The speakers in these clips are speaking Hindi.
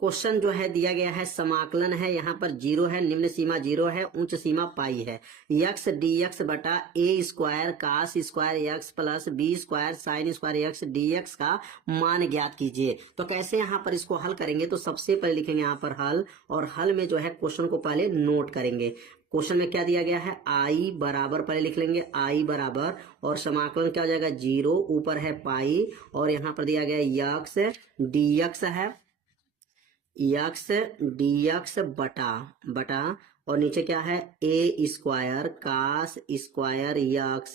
क्वेश्चन जो है दिया गया है, समाकलन है, यहाँ पर जीरो है, निम्न सीमा जीरो है, उच्च सीमा पाई है। यक्स डी एक्स बटा a square cos square x plus b square sine square x d x का मान ज्ञात कीजिए। तो कैसे यहाँ पर इसको हल करेंगे, तो सबसे पहले लिखेंगे यहाँ पर हल, और हल में जो है क्वेश्चन को पहले नोट करेंगे। क्वेश्चन में क्या दिया गया है, आई बराबर, पहले लिख लेंगे आई बराबर, और समाकलन क्या हो जाएगा, जीरो, ऊपर है पाई, और यहाँ पर दिया गया यक्स डी एक्स है, यक्स डी एक्स बटा बटा, और नीचे क्या है, a square cos square x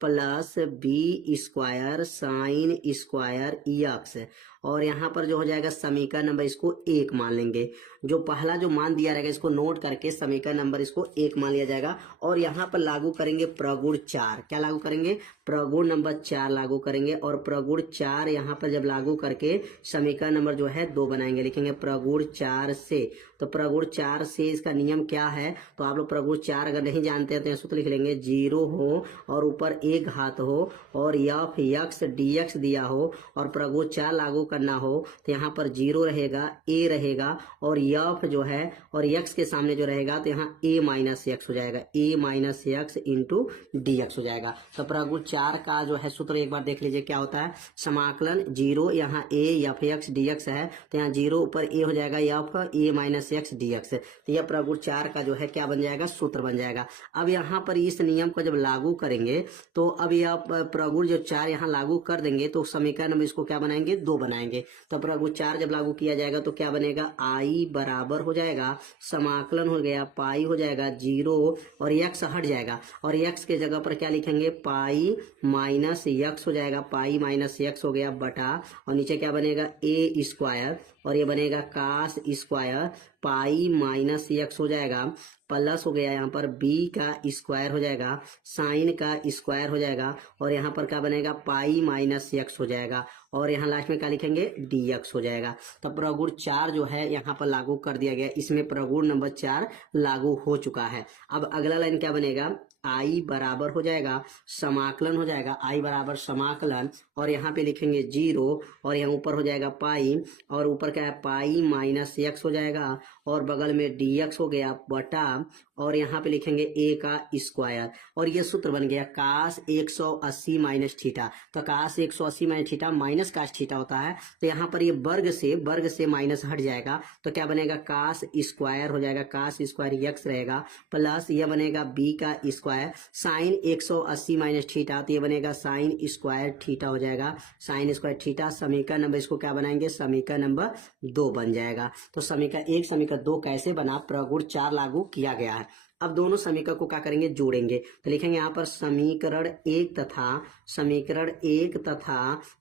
plus b square sine square x, और यहाँ पर जो हो जाएगा समीकरण नंबर इसको एक मान लेंगे। जो पहला जो मान दिया रहेगा इसको नोट करके समीकरण नंबर इसको एक मान लिया जाएगा, और यहाँ पर लागू करेंगे प्रगुण चार। क्या लागू करेंगे, प्रगुण नंबर चार लागू करेंगे, और प्रगुण चार यहाँ पर जब लागू करके समीकरण नंबर जो है दो बनाएंगे। लिखेंगे प्रगुण चार से, तो प्रगुण चार से इसका नियम क्या है, तो आप लोग प्रगुण चार अगर नहीं जानते हैं तो सूत्र लिख लेंगे, जीरो हो और ऊपर एक घात हो और एफ एक्स डी एक्स दिया हो और प्रगुण चार लागू करना हो, तो यहाँ पर जीरो रहेगा, ए रहेगा, और एफ जो है और एक्स के सामने जो रहेगा तो यहाँ ए माइनस एक्स हो जाएगा, a minus x into d x हो जाएगा। तो प्रगुण चार का जो है सूत्र एक बार देख लीजिए क्या होता है, समाकलन जीरो, यहाँ A F x D x है तो यहाँ जीरो ऊपर ए हो जाएगा F A minus x D x, तो यह प्रगुण चार का जो है क्या बन जाएगा, सूत्र बन जाएगा। अब यहाँ पर इस नियम को जब लागू करेंगे तो अब यह प्रगुण जो चार यहाँ लागू कर देंगे तो समीकरण में इसको क्या बनाएंगे, दो बनाएंगे। तो प्रगुण चार जब लागू किया जाएगा तो क्या बनेगा, आई बराबर हो जाएगा, समाकलन हो गया पाई हो जाएगा जीरो, और यक्स हट जाएगा, और यक्स के जगह पर क्या लिखेंगे, पाई माइनस यक्स हो जाएगा, पाई माइनस यक्स हो गया बटा, और नीचे क्या बनेगा, ए स्क्वायर, और ये बनेगा cos square pi minus x हो जाएगा, प्लस हो गया यहाँ पर बी का स्क्वायर हो जाएगा, साइन का स्क्वायर हो जाएगा, और यहाँ पर क्या बनेगा, पाई माइनस एक्स हो जाएगा, और यहाँ लास्ट में क्या लिखेंगे, डी एक्स हो जाएगा। तो प्रगुण चार जो है यहाँ पर लागू कर दिया गया, इसमें प्रगुण नंबर चार लागू हो चुका है। अब अगला लाइन क्या बनेगा, आई बराबर हो जाएगा, समाकलन हो जाएगा, आई बराबर समाकलन, और यहाँ पे लिखेंगे जीरो, और यहाँ ऊपर हो जाएगा पाई, और ऊपर क्या है, पाई माइनस एक्स हो जाएगा, और बगल में डी एक्स हो गया बटा, और यहाँ पे लिखेंगे ए का स्क्वायर, और ये सूत्र बन गया कास 180 माइनस थीटा। तो cos 180 minus theta minus cos theta होता है, तो यहाँ पर ये वर्ग से माइनस हट जाएगा, तो क्या बनेगा, कास स्क्वायर हो जाएगा, कास स्क्वायर एक्स रहेगा, प्लस ये बनेगा बी का स्क्वायर साइन 180 माइनस थीटा, तो ये बनेगा साइन स्क्वायर थीटा हो जाएगा, साइन स्क्वायर थीटा। समीकरण नंबर इसको क्या बनाएंगे, समीकरण नंबर दो बन जाएगा। तो समीकरण एक समीकरण दो कैसे बना, प्रगुण चार लागू किया गया है। अब दोनों समीकरण को क्या करेंगे, जोड़ेंगे, तो लिखेंगे यहाँ पर समीकरण एक तथा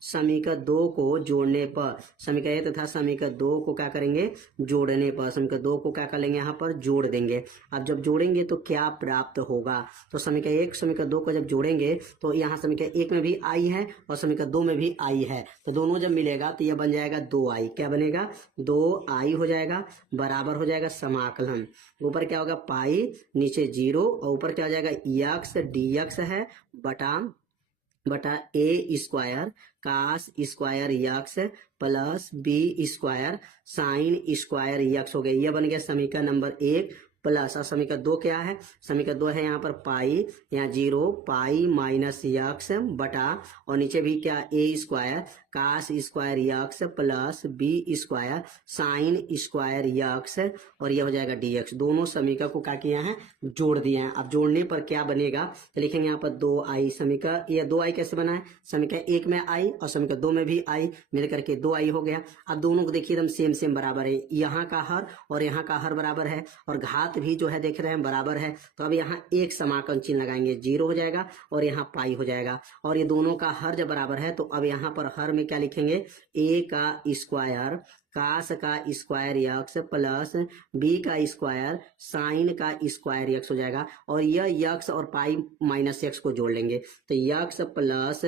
समीकरण दो को जोड़ने पर, समीकरण एक तथा समीकरण दो को क्या करेंगे, जोड़ने पर, समीकरण दो को क्या कर लेंगे, यहाँ पर जोड़ देंगे। अब जब जोड़ेंगे तो क्या प्राप्त होगा, तो समीकरण एक समीकरण दो को जब जोड़ेंगे तो यहाँ समीकरण एक में भी आई है और समीकरण दो में भी आई है, तो दोनों जब मिलेगा तो यह बन जाएगा दो आई, क्या बनेगा, दो आई हो जाएगा, बराबर हो जाएगा समाकलन, ऊपर क्या होगा पाई, नीचे जीरो, और ऊपर क्या हो जाएगा, यक्स डी एक्स है बटा a square cos square x plus b square sine square x हो गया। यह बन गया समीकरण नंबर एक, प्लस और समीकरण दो क्या है, समीकरण दो है यहाँ पर पाई, यहाँ जीरो, पाई माइनस यक्स बटा, और नीचे भी क्या, a square cos square x plus b square sine square x, और यह हो जाएगा डी एक्स। दोनों समीकरण को क्या किया है, जोड़ दिए हैं। अब जोड़ने पर क्या बनेगा, तो लिखेंगे यहाँ पर दो आई, समीकरण यह दो आई कैसे बना है, समीकरण एक में आई और समीकरण दो में भी आई, मिल करके दो आई हो गया। अब दोनों को देखिए एकदम सेम बराबर है, यहाँ का हर और यहाँ का हर बराबर है, और घात भी जो है देख रहे हैं बराबर है, तो अब यहाँ एक समाकलन चिन्ह लगाएंगे, जीरो हो जाएगा और यहाँ पाई हो जाएगा, और ये दोनों का हर जब बराबर है तो अब यहाँ पर हर में क्या लिखेंगे, ए का स्क्वायर कास का स्क्वायर यक्स प्लस बी का स्क्वायर साइन का स्क्वायर यक्स हो जाएगा, और यह यक्स और पाई माइनस एक्स को जोड़ लेंगे, तो x plus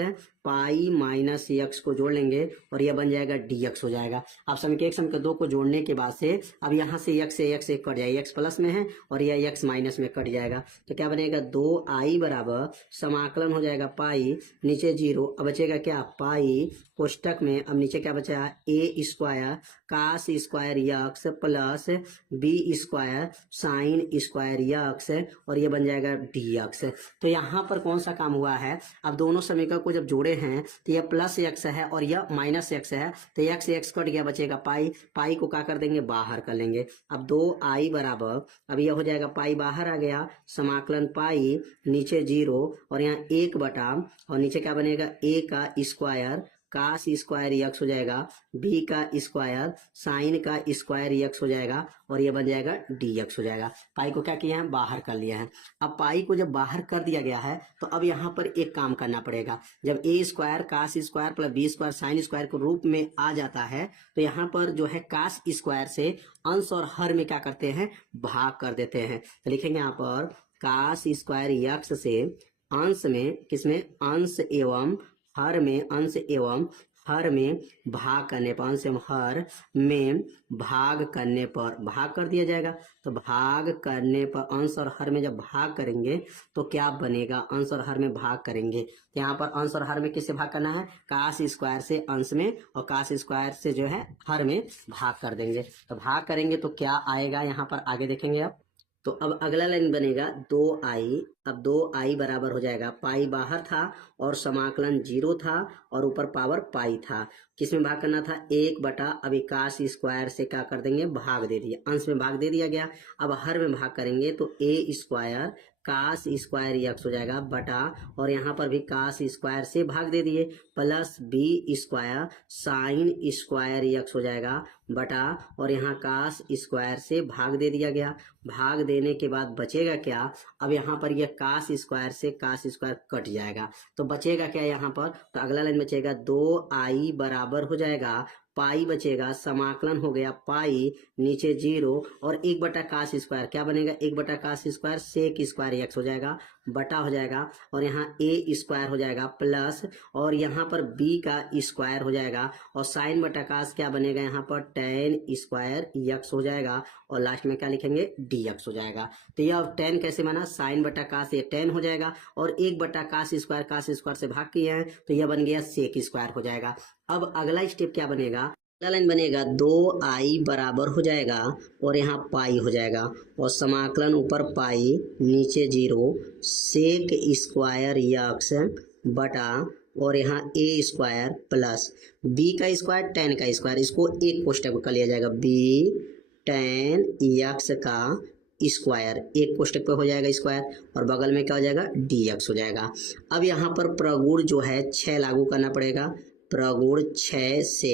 pi minus x को जोड़ लेंगे और यह बन जाएगा dx हो जाएगा। अब सम के 1 सम के 2 को जोड़ने के बाद से अब यहाँ से x से x एक कट जाएगा, x प्लस में है और यह x माइनस में कट जाएगा, तो क्या बनेगा 2i बराबर समाकलन हो जाएगा पाई, नीचे 0, अब बचेगा क्या पाई कोष्टक में, अब नीचे क्या बचा a square cos square x plus b square sine square x और ये बन जाएगा dx। तो यहाँ पर कौन सा काम हुआ है, अब दोनों समीकरण को जब जोड़े हैं तो यह प्लस एक्स है और यह माइनस एक्स है, तो एक्स एक्स कट गया, बचेगा पाई, पाई को क्या कर देंगे बाहर कर लेंगे। अब 2i बराबर अब यह हो जाएगा पाई बाहर आ गया, समाकलन पाई नीचे 0 और यहाँ 1 बटा और नीचे क्या बनेगा a का स्क्वायर कास स्क्वायर यक्स हो जाएगा, b का स्क्वायर साइन का स्क्वायर यक्स हो जाएगा और ये बन जाएगा dx हो जाएगा। पाई को क्या किया है बाहर कर लिया है। अब पाई को जब बाहर कर दिया गया है तो अब यहाँ पर एक काम करना पड़ेगा, जब a square cos square plus b square sine square के रूप में आ जाता है तो यहाँ पर जो है कास स्क्वायर से अंश और हर में क्या करते हैं भाग कर देते हैं। तो लिखेंगे यहाँ पर कास स्क्वायर यक्स से अंश में किसमें अंश एवं हर में, अंश एवं हर में भाग करने पर, अंश एवं हर में भाग करने पर भाग कर दिया जाएगा। तो भाग करने पर अंश और हर में जब भाग करेंगे तो क्या बनेगा, अंश और हर में भाग करेंगे तो यहाँ पर अंश और हर में किससे भाग करना है कास स्क्वायर से अंश में और कास स्क्वायर से जो है हर में भाग कर देंगे। तो भाग करेंगे तो क्या आएगा यहाँ पर आगे देखेंगे आप। तो अब अगला लाइन बनेगा 2i, अब 2i बराबर हो जाएगा पाई बाहर था और समाकलन 0 था और ऊपर पावर पाई था, किसमें भाग करना था 1 बटा, अभी कास स्क्वायर से क्या कर देंगे भाग दे दिया, अंश में भाग दे दिया गया। अब हर में भाग करेंगे तो a square cos square x हो जाएगा बटा और यहाँ पर भी कास स्क्वायर से भाग दे दिए plus b square sine square x हो जाएगा बटा और यहाँ कास स्क्वायर से भाग दे दिया गया। भाग देने के बाद बचेगा क्या, अब यहाँ पर यह कास स्क्वायर से कास स्क्वायर कट जाएगा तो बचेगा क्या यहाँ पर, तो अगला लाइन बचेगा 2i बराबर हो जाएगा पाई बचेगा, समाकलन हो गया पाई नीचे 0 और 1 बटा कास स्क्वायर क्या बनेगा 1 बटा cos square sec square x हो जाएगा बटा हो जाएगा और यहाँ a स्क्वायर हो जाएगा प्लस और यहाँ पर b का स्क्वायर हो जाएगा और साइन बटा कास क्या बनेगा यहाँ पर टेन स्क्वायर यक्स हो जाएगा और लास्ट में क्या लिखेंगे dx हो जाएगा। तो यह अब टेन कैसे बना, साइन बटा कास ये टेन हो जाएगा और 1 बटा कास स्क्वायर से भाग किए हैं तो यह बन गया सेक स्क्वायर हो जाएगा। अब अगला स्टेप क्या बनेगा, अगला लाइन बनेगा 2i बराबर हो जाएगा और यहाँ पाई हो जाएगा और समाकलन ऊपर पाई नीचे 0 सेक स्क्वायर यक्स बटा और यहाँ a स्क्वायर प्लस b का स्क्वायर टेन का स्क्वायर, इसको एक कोष्टक कर लिया जाएगा b टेन यक्स का स्क्वायर, एक कोष्टक पे हो जाएगा स्क्वायर और बगल में क्या हो जाएगा dx हो जाएगा। अब यहाँ पर प्रगुण जो है 6 लागू करना पड़ेगा, प्रगुण 6 से,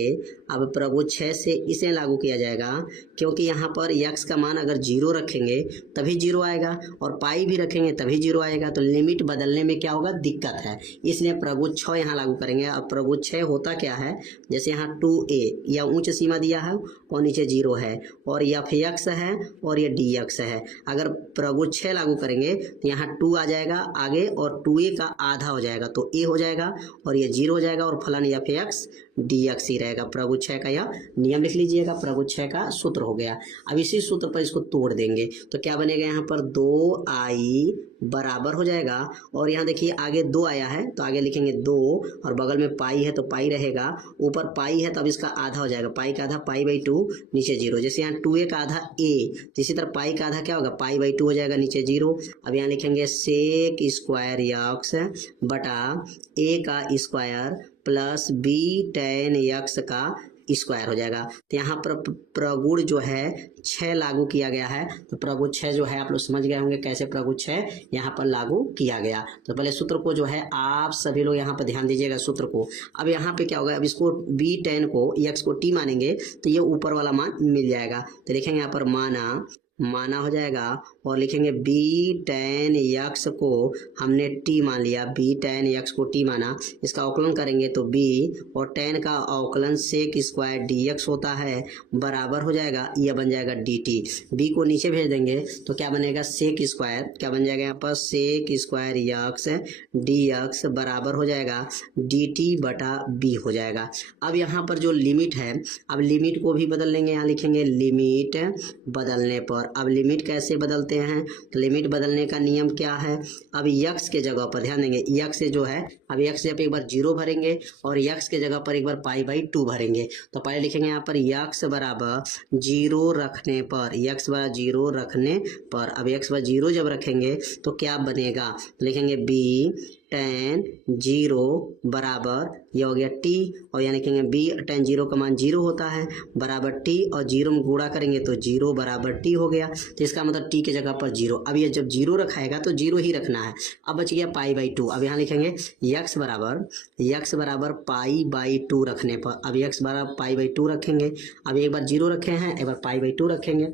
अब प्रगुण 6 से इसे लागू किया जाएगा क्योंकि यहाँ पर x का मान अगर 0 रखेंगे तभी 0 आएगा और पाई भी रखेंगे तभी 0 आएगा, तो लिमिट बदलने में क्या होगा दिक्कत है, इसलिए प्रगुण 6 यहाँ लागू करेंगे। अब प्रगुण 6 होता क्या है, जैसे यहाँ 2a या उच्च सीमा दिया है और नीचे 0 है और f(x) है और ये dx है, अगर प्रगुण 6 लागू करेंगे तो यहाँ 2 आ जाएगा आगे और 2a का आधा हो जाएगा तो a हो जाएगा और ये 0 हो जाएगा और फलन f(x) dx ही रहेगा। प्रगुण 6 का यह नियम लिख लीजिएगा, प्रगुण 6 का सूत्र हो गया। अब इसी सूत्र पर इसको तोड़ देंगे तो क्या बनेगा, यहाँ पर 2i बराबर हो जाएगा और यहाँ देखिए आगे 2 आया है तो आगे लिखेंगे 2 और बगल में पाई है तो पाई रहेगा, ऊपर पाई है तो अब इसका आधा हो जाएगा, पाई का आधा पाई बाई 2 नीचे 0, जैसे यहाँ 2a का आधा a तो इसी तरह पाई का आधा क्या होगा पाई बाई 2 हो जाएगा नीचे 0। अब यहाँ लिखेंगे सेक स्क्वायर यक्स बटा a का square plus b ten x का स्क्वायर हो जाएगा। तो यहाँ पर प्रगुण जो है 6 लागू किया गया है, तो प्रगुण 6 जो है आप लोग समझ गए होंगे कैसे प्रगुण 6 यहाँ पर लागू किया गया। तो पहले सूत्र को जो है आप सभी लोग यहाँ पर ध्यान दीजिएगा सूत्र को। अब यहाँ पे क्या होगा, अब इसको b टेन को x को t मानेंगे तो ये ऊपर वाला मान मिल जाएगा। तो लिखेंगे यहाँ पर माना माना हो जाएगा और लिखेंगे बी tan x को हमने t मान लिया, बी tan x को t माना, इसका अवकलन करेंगे तो b और tan का अवकलन sec स्क्वायर dx होता है बराबर हो जाएगा, यह बन जाएगा dt। b को नीचे भेज देंगे तो क्या बनेगा sec स्क्वायर, क्या बन जाएगा यहाँ पर sec स्क्वायर x dx बराबर हो जाएगा dt बटा b हो जाएगा। अब यहाँ पर जो लिमिट है, अब लिमिट को भी बदल लेंगे, यहाँ लिखेंगे लिमिट बदलने पर। अब लिमिट कैसे बदलते हैं, तो लिमिट बदलने का नियम क्या है, अब x के जगह पर ध्यान देंगे, x जो है अब x जब एक बार 0 भरेंगे और x के जगह पर एक बार π/2 भरेंगे, तो पहले लिखेंगे यहाँ पर x बराबर 0 रखने पर, x बराबर 0 रखने पर, अब x बराबर 0 जब रखेंगे तो क्या बनेगा, लिखेंगे b tan 0 बराबर यह हो गया t, और यहाँ लिखेंगे b tan 0 का मान 0 होता है बराबर t, और 0 में गुणा करेंगे तो 0 बराबर t हो गया, तो इसका मतलब t के जगह पर 0। अब ये जब 0 रखाएगा तो 0 ही रखना है। अब बच गया π/2, अब यहाँ लिखेंगे x बराबर π/2 रखने पर, अब x बराबर π/2 रखेंगे, अब एक बार 0 रखे हैं एक बार π/2 रखेंगे,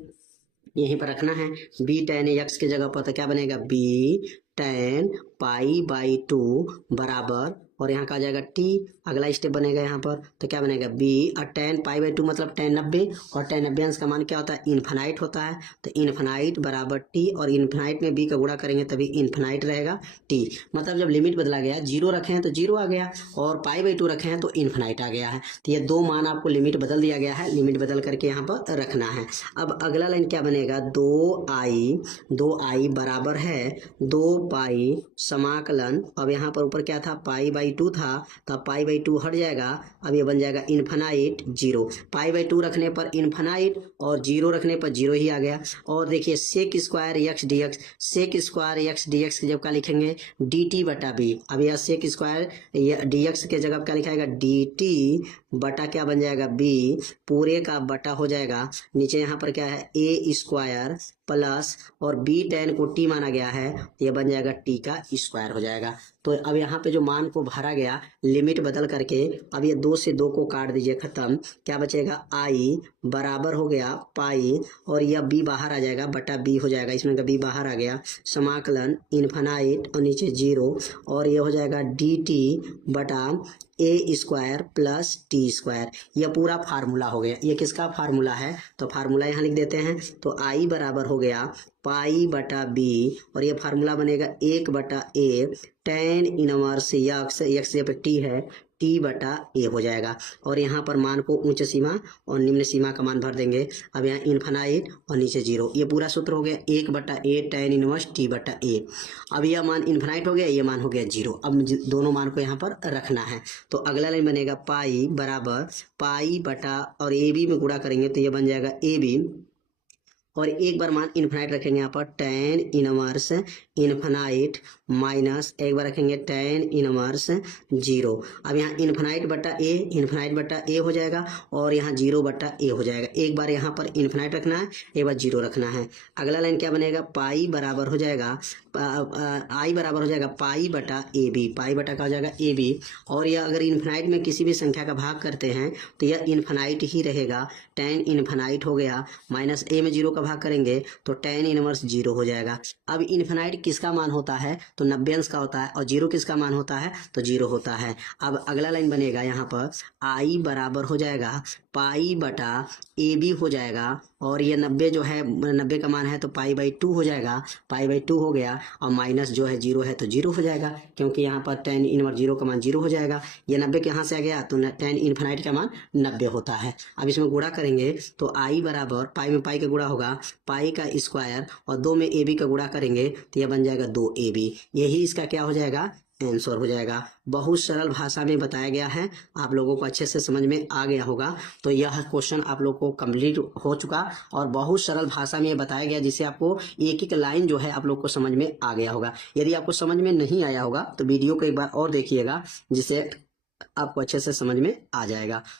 यहीं पर रखना है b tan x के जगह पर, तो क्या बनेगा b tan π/2 बराबर, और यहाँ का आ जाएगा t, अगला स्टेप बनेगा यहाँ पर, तो क्या बनेगा b और tan π/2 मतलब tan 90, और tan 90 अंश का मान क्या होता है, इन्फिनाइट होता है, तो इन्फिनाइट बराबर t, और इन्फिनाइट में b का गुणा करेंगे तभी इन्फिनाइट रहेगा t। मतलब जब लिमिट बदला गया, 0 रखे हैं तो 0 आ गया और π/2 रखे हैं तो इन्फिनाइट आ गया है, तो ये दो मान आपको लिमिट बदल दिया गया है, लिमिट बदल करके यहाँ पर रखना है। अब अगला लाइन क्या बनेगा, 2i बराबर है 2 समाकलन, अब यहाँ पर ऊपर क्या था π/2 था, तब π/2 हट जाएगा, अब ये बन जाएगा इन्फिनाइट 0, π/2 रखने पर इन्फिनाइट और 0 रखने पर 0 ही आ गया। और देखिए sec square x dx, sec square x dx की जब क्या लिखेंगे dt बटा b, अब यह sec स्क्वायर dx के जगह क्या लिखाएगा dt बटा क्या बन जाएगा b, पूरे का बटा हो जाएगा, नीचे यहाँ पर क्या है a स्क्वायर प्लस और b tan को t माना गया है, ये बन जाएगा t का स्क्वायर हो जाएगा। तो अब यहाँ पे जो मान को भरा गया लिमिट बदल करके, अब ये 2 से 2 को काट दीजिए, खत्म, क्या बचेगा i बराबर हो गया पाई, और यह b बाहर आ जाएगा बटा b हो जाएगा, इसमें का b बाहर आ गया, समाकलन इन्फिनाइट और नीचे 0, और ये हो जाएगा dt बटा a square plus T square, यह पूरा फार्मूला हो गया। ये किसका फार्मूला है, तो फार्मूला यहाँ लिख देते हैं, तो i बराबर हो गया पाई बटा b, और ये फार्मूला बनेगा 1 बटा a tan इनवर्स x पे t है, t बटा a हो जाएगा, और यहाँ पर मान को उच्च सीमा और निम्न सीमा का मान भर देंगे। अब यहाँ इन्फिनाइट और नीचे 0, ये पूरा सूत्र हो गया 1 बटा a tan इनवर्स t बटा a। अब यह मान इन्फिनाइट हो गया, ये मान हो गया 0। अब दोनों मान को यहाँ पर रखना है, तो अगला लाइन बनेगा पाई बराबर पाई बटा, और ए बी में गुणा करेंगे तो ये बन जाएगा ए बी, और एक बार मान इन्फिनाइट रखेंगे यहाँ पर tan इनवर्स इन्फिनाइट माइनस एक बार रखेंगे tan इनवर्स 0। अब यहाँ इन्फिनाइट बटा a हो जाएगा, और यहाँ 0 बटा a हो जाएगा, एक बार यहाँ पर इन्फिनाइट रखना है एक बार 0 रखना है। अगला लाइन क्या बनेगा, पाई बराबर हो जाएगा आई बराबर हो जाएगा पाई बटा ए बी, पाई बटा का हो जाएगा ए बी, और यह अगर इन्फिनाइट में किसी भी संख्या का भाग करते हैं तो यह इन्फिनाइट ही रहेगा, tan इन्फिनाइट हो गया, माइनस a में 0 का भाग करेंगे तो tan इनवर्स 0 हो जाएगा। अब इन्फिनाइट किसका मान होता है, तो 90 अंश का होता है, और 0 किसका मान होता है, तो 0 होता है। अब अगला लाइन बनेगा यहाँ पर आई बराबर हो जाएगा पाई बटा ए बी हो जाएगा, और ये 90 जो है 90 का मान है तो π/2 हो जाएगा, π/2 हो गया, और माइनस जो है 0 है तो 0 हो जाएगा, क्योंकि यहाँ पर tan इनवर्स 0 का मान 0 हो जाएगा। ये 90 के यहाँ से आ गया तो tan इन्फिनाइट का मान 90 होता है। अब इसमें गुणा करेंगे तो आई बराबर पाई में पाई का गुणा होगा पाई का स्क्वायर, और 2 में ए बी का गुणा करेंगे तो यह बन जाएगा 2ab, यही इसका क्या हो जाएगा आंसर हो जाएगा। बहुत सरल भाषा में बताया गया है, आप लोगों को अच्छे से समझ में आ गया होगा। तो यह क्वेश्चन आप लोग को कंप्लीट हो चुका, और बहुत सरल भाषा में बताया गया, जिससे आपको एक एक लाइन जो है आप लोग को समझ में आ गया होगा। यदि आपको समझ में नहीं आया होगा तो वीडियो को एक बार और देखिएगा, जिससे आपको अच्छे से समझ में आ जाएगा।